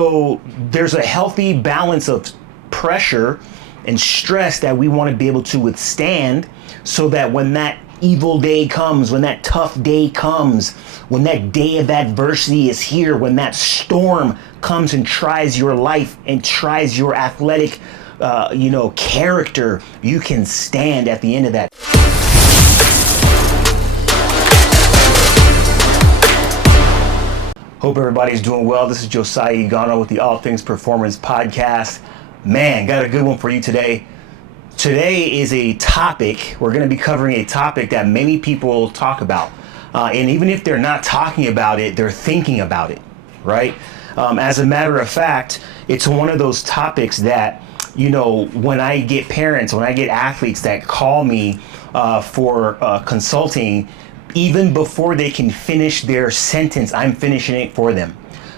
So there's a healthy balance of pressure and stress that we want to be able to withstand so that when that evil day comes, when that tough day comes, when that day of adversity is here, when that storm comes and tries your life and tries your athletic, character, you can stand at the end of that. Hope everybody's doing well. This is Josiah Igono with the All Things Performance Podcast. Man, got a good one for you today. Today is a topic, we're going to be covering a topic that many people talk about. And even if they're not talking about it, they're thinking about it, right? As a matter of fact, it's one of those topics that, when I get parents, when I get athletes that call me for consulting, even before they can finish their sentence, I'm finishing it for them.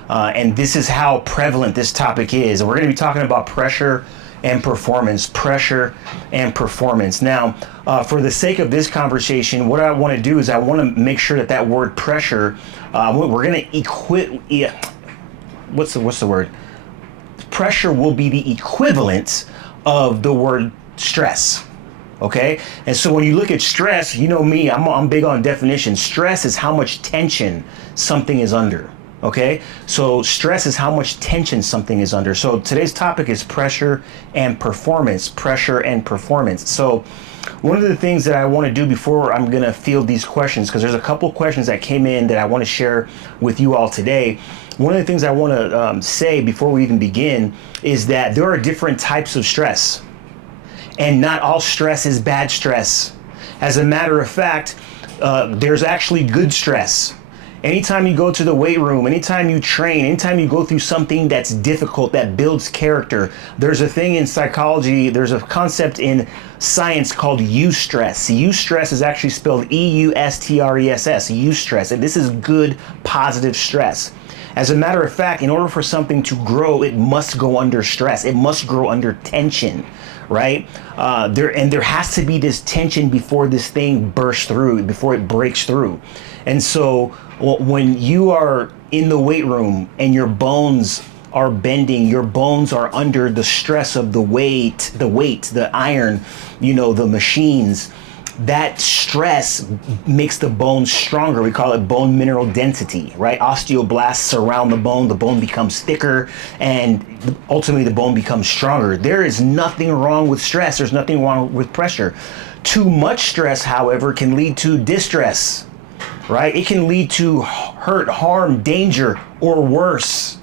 And this is how prevalent this topic is. And we're going to be talking about pressure and performance. Now, for the sake of this conversation, what I want to do is I want to make sure that word pressure, we're going to what's the word? Pressure will be the equivalent of the word stress. Okay, and so when you look at stress, you know me, I'm big on definition. Stress is how much tension something is under. Okay, so stress is how much tension something is under. So today's topic is pressure and performance. So one of the things that I want to do before I'm going to field these questions, because there's a couple questions that came in that I want to share with you all today. One of the things I want to say before we even begin is that there are different types of stress. And not all stress is bad stress. As a matter of fact, there's actually good stress. Anytime you go to the weight room, anytime you train, anytime you go through something that's difficult, that builds character, there's a thing in psychology, there's a concept in science called eustress. Eustress is actually spelled E-U-S-T-R-E-S-S, eustress, and this is good, positive stress. As a matter of fact, in order for something to grow, it must go under stress. It must grow under tension, right? There has to be this tension before this thing bursts through, before it breaks through. And so when you are in the weight room and your bones are bending, your bones are under the stress of the weight, the iron, the machines, that stress makes the bone stronger. We call it bone mineral density, right? Osteoblasts surround the bone becomes thicker, and ultimately the bone becomes stronger. There is nothing wrong with stress. There's nothing wrong with pressure. Too much stress, however, can lead to distress, right? It can lead to hurt, harm, danger, or worse,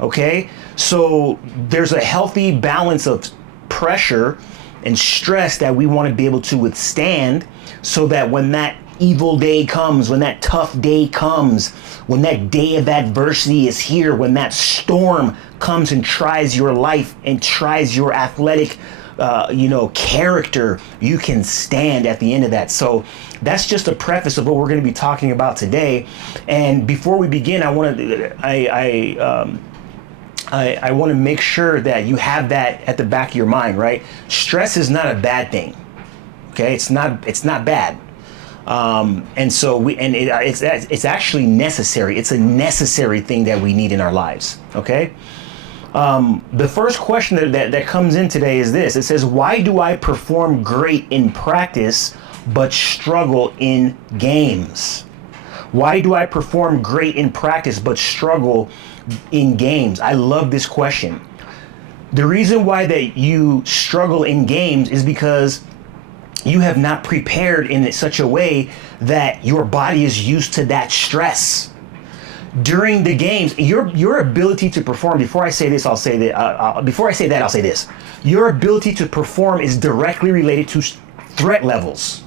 okay? So there's a healthy balance of pressure and stress that we want to be able to withstand so that when that evil day comes, when that tough day comes, when that day of adversity is here, when that storm comes and tries your life and tries your athletic character, you can stand at the end of that. So that's just a preface of what we're going to be talking about today. And before we begin, I want to make sure that you have that at the back of your mind, right? Stress is not a bad thing. Okay, it's not bad. It's actually necessary. It's a necessary thing that we need in our lives. Okay. The first question that comes in today is this. It says, why do I perform great in practice but struggle in games? Why do I perform great in practice but struggle in games? I love this question. The reason why that you struggle in games is because you have not prepared in such a way that your body is used to that stress. During the games, your ability to perform, before I say this, I'll say that, I'll say this. Your ability to perform is directly related to threat levels.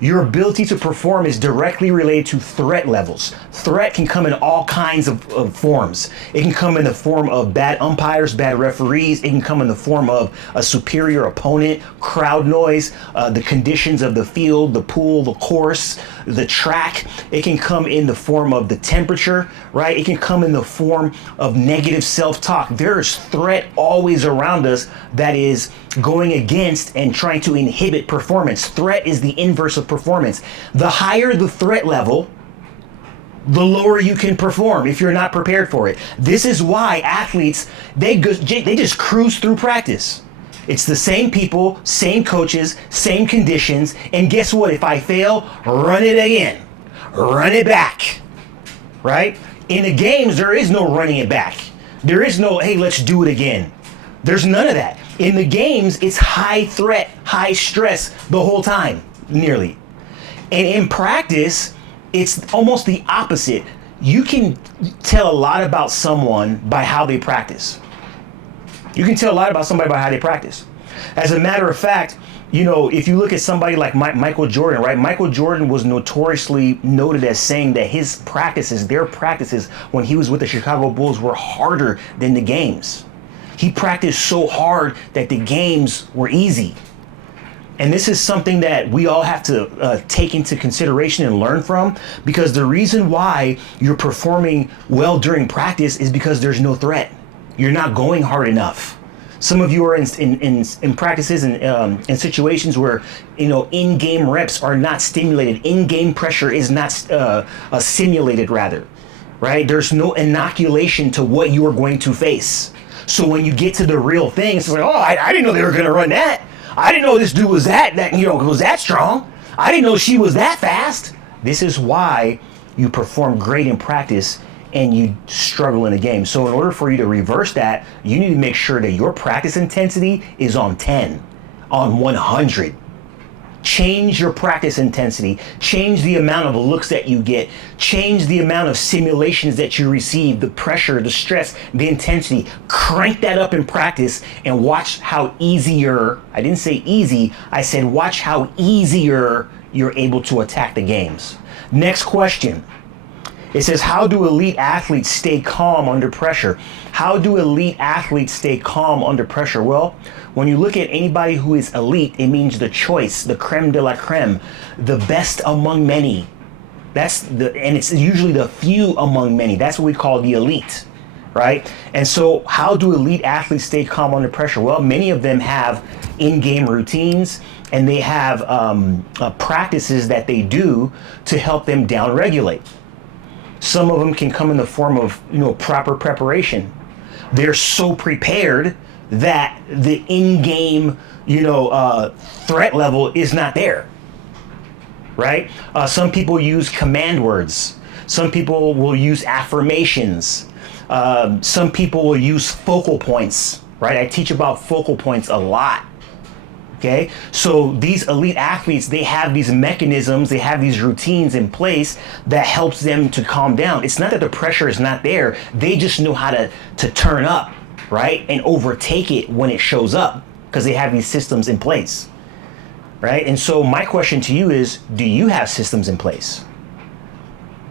Your ability to perform is directly related to threat levels. Threat can come in all kinds of forms. It can come in the form of bad umpires, bad referees. It can come in the form of a superior opponent, crowd noise, the conditions of the field, the pool, the course, the track. It can come in the form of the temperature, right? It can come in the form of negative self-talk. There is threat always around us that is going against and trying to inhibit performance. Threat is the inverse of performance. The higher the threat level, the lower you can perform if you're not prepared for it. This is why athletes, they just cruise through practice. It's the same people, same coaches, same conditions, and guess what? If I fail, run it again. Run it back, right? In the games, there is no running it back. There is no, hey, let's do it again. There's none of that. In the games, it's high threat, high stress the whole time, nearly. And in practice, it's almost the opposite. You can tell a lot about someone by how they practice. You can tell a lot about somebody by how they practice. As a matter of fact, if you look at somebody like Michael Jordan, right? Michael Jordan was notoriously noted as saying that their practices when he was with the Chicago Bulls were harder than the games. He practiced so hard that the games were easy. And this is something that we all have to take into consideration and learn from, because the reason why you're performing well during practice is because there's no threat. You're not going hard enough. Some of you are in practices and in situations where in-game reps are not stimulated. In-game pressure is not simulated, rather, right? There's no inoculation to what you are going to face. So when you get to the real thing, it's like, oh, I didn't know they were going to run that. I didn't know this dude was was that strong. I didn't know she was that fast. This is why you perform great in practice and you struggle in a game. So in order for you to reverse that, you need to make sure that your practice intensity is on 10, on 100. Change your practice intensity. Change the amount of looks that you get. Change the amount of simulations that you receive, the pressure, the stress, the intensity. Crank that up in practice and watch how easier, I didn't say easy, I said watch how easier you're able to attack the games. Next question. It says, how do elite athletes stay calm under pressure? How do elite athletes stay calm under pressure? Well, when you look at anybody who is elite, it means the choice, the creme de la creme, the best among many. And it's usually the few among many. That's what we call the elite, right? And so how do elite athletes stay calm under pressure? Well, many of them have in-game routines, and they have practices that they do to help them down-regulate. Some of them can come in the form of, proper preparation. They're so prepared that the in-game, threat level is not there, right? Some people use command words. Some people will use affirmations. Some people will use focal points, right? I teach about focal points a lot. Okay, so these elite athletes, they have these mechanisms, they have these routines in place that helps them to calm down. It's not that the pressure is not there, they just know how to turn up, right? And overtake it when it shows up because they have these systems in place, right? And so my question to you is, do you have systems in place?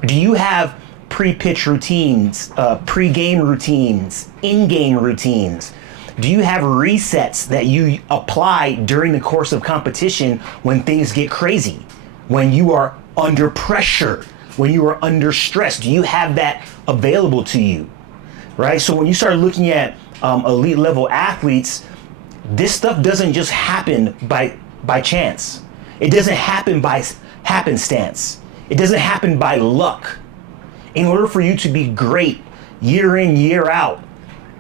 Do you have pre-pitch routines, pre-game routines, in-game routines? Do you have resets that you apply during the course of competition when things get crazy? When you are under pressure, when you are under stress? Do you have that available to you? Right? So when you start looking at elite level athletes, this stuff doesn't just happen by chance. It doesn't happen by happenstance. It doesn't happen by luck. In order for you to be great year in, year out,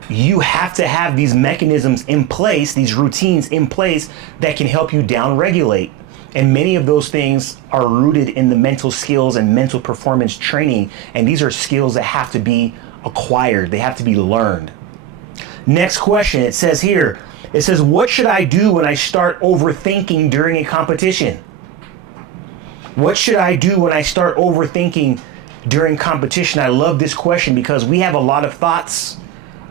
you have to have these mechanisms in place, these routines in place that can help you down-regulate. And many of those things are rooted in the mental skills and mental performance training. And these are skills that have to be acquired. They have to be learned. Next question, it says here, what should I do when I start overthinking during a competition? What should I do when I start overthinking during competition? I love this question because we have a lot of thoughts.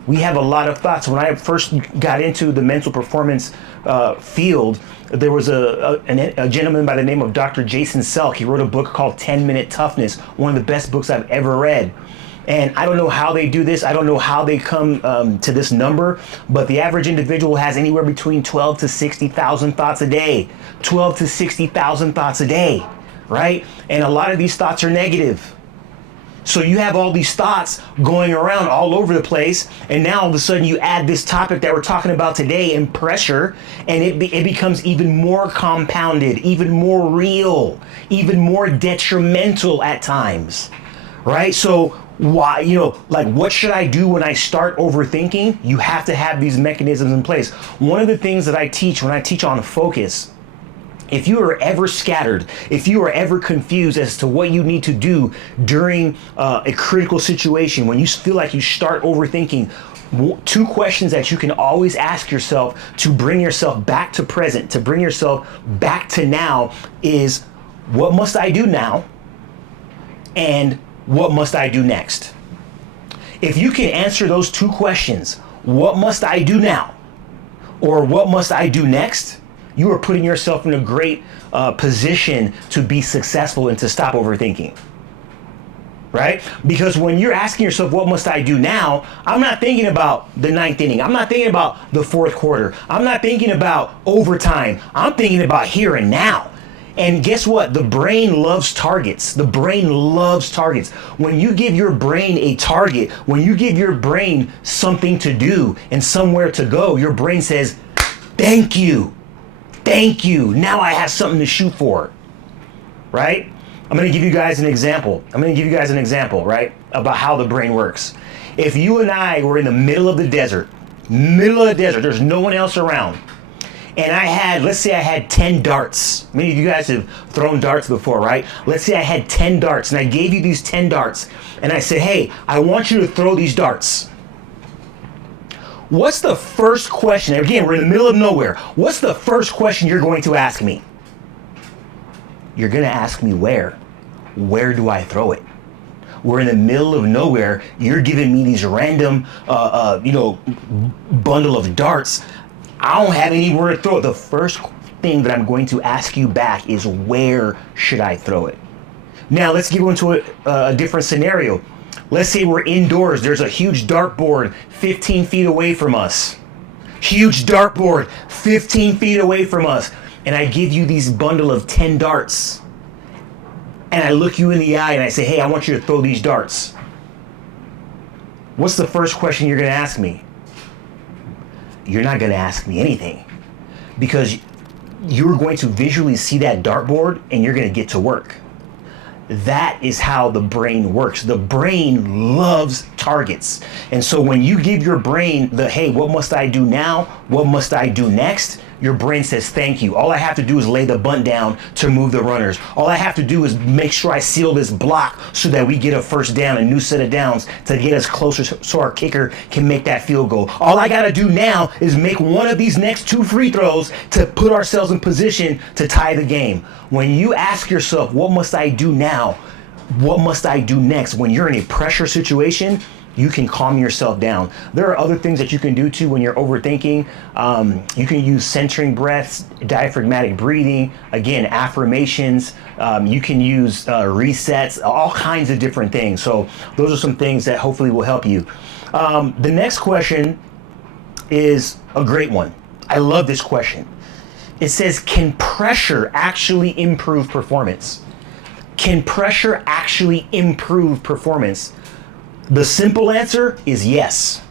When I first got into the mental performance field, there was a gentleman by the name of Dr. Jason Selk. He wrote a book called 10-Minute Toughness, one of the best books I've ever read. And I don't know how they do this. I don't know how they come to this number, but the average individual has anywhere between 12 to 60,000 thoughts a day. 12 to 60,000 thoughts a day, right? And a lot of these thoughts are negative. So you have all these thoughts going around all over the place, and now all of a sudden you add this topic that we're talking about today in pressure, and it becomes even more compounded, even more real, even more detrimental at times, right? So why, like, what should I do when I start overthinking? You have to have these mechanisms in place. One of the things that I teach when I teach on focus, if you are ever scattered, if you are ever confused as to what you need to do during a critical situation, when you feel like you start overthinking, two questions that you can always ask yourself to bring yourself back to present, to bring yourself back to now is, what must I do now? And what must I do next? If you can answer those two questions, what must I do now? Or what must I do next? You are putting yourself in a great position to be successful and to stop overthinking. Right? Because when you're asking yourself, what must I do now? I'm not thinking about the ninth inning. I'm not thinking about the fourth quarter. I'm not thinking about overtime. I'm thinking about here and now. And guess what? The brain loves targets. The brain loves targets. When you give your brain a target, when you give your brain something to do and somewhere to go, your brain says, thank you. Thank you. Now I have something to shoot for. Right? I'm going to give you guys an example. Right? About how the brain works. If you and I were in the middle of the desert, there's no one else around. And let's say I had 10 darts. Many of you guys have thrown darts before, right? Let's say I had 10 darts and I gave you these 10 darts and I said, hey, I want you to throw these darts. What's the first question? Again, we're in the middle of nowhere. What's the first question you're going to ask me? You're going to ask me where? Where do I throw it? We're in the middle of nowhere. You're giving me these random, bundle of darts. I don't have anywhere to throw it. The first thing that I'm going to ask you back is, where should I throw it? Now, let's go into a different scenario. Let's say we're indoors. There's a huge dartboard 15 feet away from us. Huge dartboard 15 feet away from us. And I give you these bundle of 10 darts. And I look you in the eye and I say, hey, I want you to throw these darts. What's the first question you're going to ask me? You're not going to ask me anything, because you're going to visually see that dartboard and you're going to get to work. That is how the brain works. The brain loves targets. And so when you give your brain the, hey, what must I do now? What must I do next? Your brain says, thank you. All I have to do is lay the bunt down to move the runners. All I have to do is make sure I seal this block so that we get a first down, a new set of downs to get us closer so our kicker can make that field goal. All I got to do now is make one of these next 2 free throws to put ourselves in position to tie the game. When you ask yourself, what must I do now? What must I do next? When you're in a pressure situation, you can calm yourself down. There are other things that you can do too when you're overthinking. You can use centering breaths, diaphragmatic breathing, again, affirmations. You can use resets, all kinds of different things. So those are some things that hopefully will help you. The next question is a great one. I love this question. It says, can pressure actually improve performance? Can pressure actually improve performance? The simple answer is yes.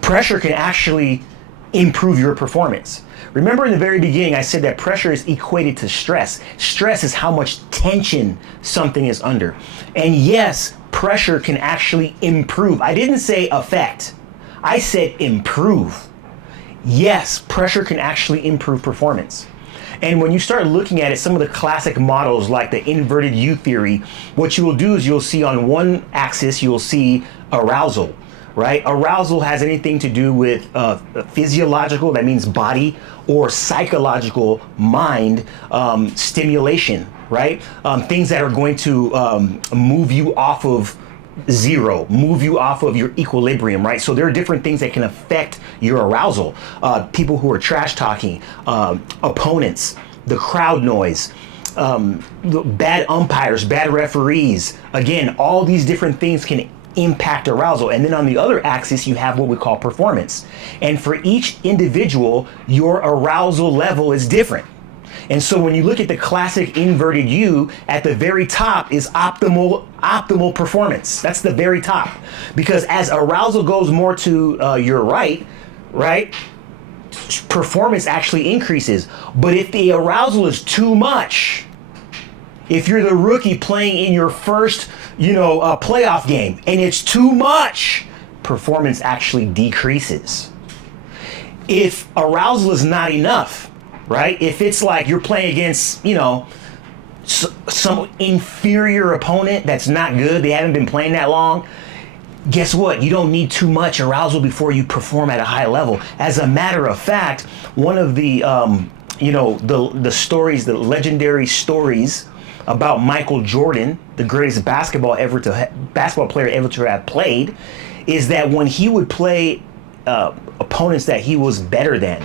Pressure can actually improve your performance. Remember in the very beginning, I said that pressure is equated to stress. Stress is how much tension something is under. And yes, pressure can actually improve. I didn't say affect. I said improve. Yes, pressure can actually improve performance. And when you start looking at it, some of the classic models like the inverted U theory, what you will do is you'll see on one axis, you'll see arousal, right? Arousal has anything to do with physiological, that means body, or psychological, mind, stimulation, right? Things that are going to move you off of zero, move you off of your equilibrium, right? So there are different things that can affect your arousal. People who are trash talking, opponents, the crowd noise, bad umpires, bad referees. Again, all these different things can impact arousal. And then on the other axis, you have what we call performance. And for each individual, your arousal level is different. And so when you look at the classic inverted U, at the very top is optimal performance. That's the very top. Because as arousal goes more to your right, performance actually increases. But if the arousal is too much, If you're the rookie playing in your first, playoff game and it's too much, performance actually decreases. If arousal is not enough, right? If it's like you're playing against, some inferior opponent that's not good, they haven't been playing that long, guess what? You don't need too much arousal before you perform at a high level. As a matter of fact, one of the, the stories, the legendary stories about Michael Jordan, the greatest basketball player ever to have played, is that when he would play opponents that he was better than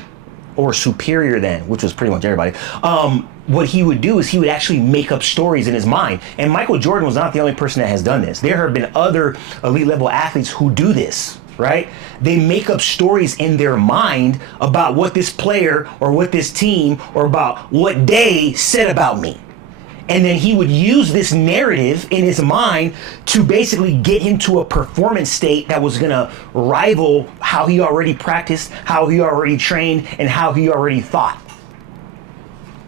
or superior than, which was pretty much everybody, what he would do is he would actually make up stories in his mind. And Michael Jordan was not the only person that has done this. There have been other elite level athletes who do this, right? They make up stories in their mind about what this player or what this team or about what they said about me. And then he would use this narrative in his mind to basically get him to a performance state that was going to rival how he already practiced, how he already trained, and how he already thought.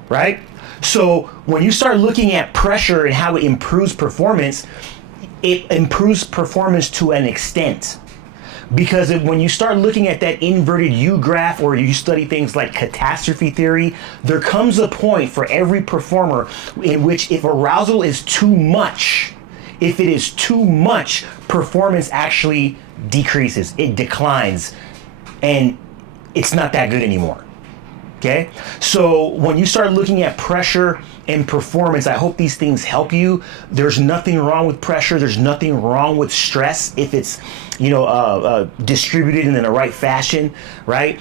Right? So when you start looking at pressure and how it improves performance to an extent. Because when you start looking at that inverted U graph, or you study things like catastrophe theory, there comes a point for every performer in which if arousal is too much, performance actually decreases, it declines, and it's not that good anymore. Okay? So when you start looking at pressure and performance, I hope these things help you. There's nothing wrong with pressure. There's nothing wrong with stress if it's, distributed in the right fashion, right?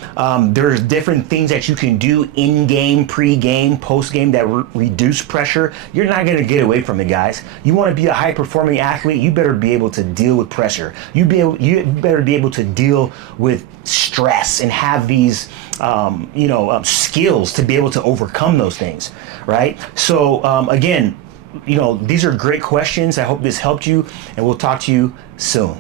There's different things that you can do in-game, pre-game, post-game that reduce pressure. You're not going to get away from it, guys. You want to be a high-performing athlete, you better be able to deal with pressure. You better be able to deal with stress and have these, skills to be able to overcome those things, right? So again, these are great questions. I hope this helped you, and we'll talk to you soon.